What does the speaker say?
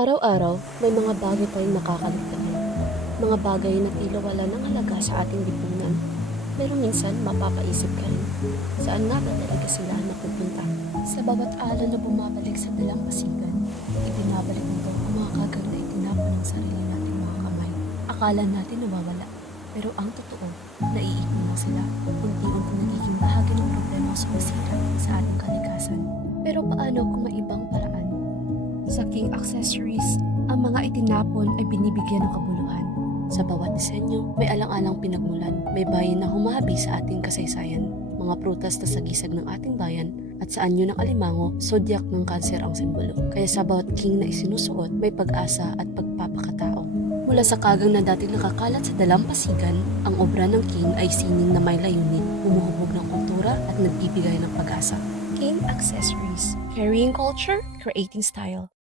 Araw-araw, may mga bagay tayong nakakaligtaan. Mga bagay na tila wala ng halaga sa ating lipunan. Pero minsan, mapapaisip ka rin, saan nga ba talaga sila napupunta? Sa bawat alon na bumabalik sa dalampasigan, ibinabalik nito ang mga kagang na itinapon ng sarili nating mga kamay. Akala natin nawawala, pero ang totoo, naiipon lang sila. Unti-unti nagiging bahagi ng problema sumisira sa ating kalikasan. Pero paano kung may ibang paraan? Sa King Accessories, ang mga itinapon ay binibigyan ng kabuluhan. Sa bawat disenyo, may alang-alang pinagmulan, may bayan na humahabi sa ating kasaysayan, mga prutas na sagisag ng ating bayan, at sa anyo ng alimango, zodiac ng kanser ang simbolo. Kaya sa bawat king na isinusuot, may pag-asa at pagpapakatao. Mula sa kagang na dati nakakalat sa dalampasigan, ang obra ng king ay sining na may layunin, humuhubog ng kultura at nagbibigay ng pag-asa. King Accessories, carrying culture, creating style.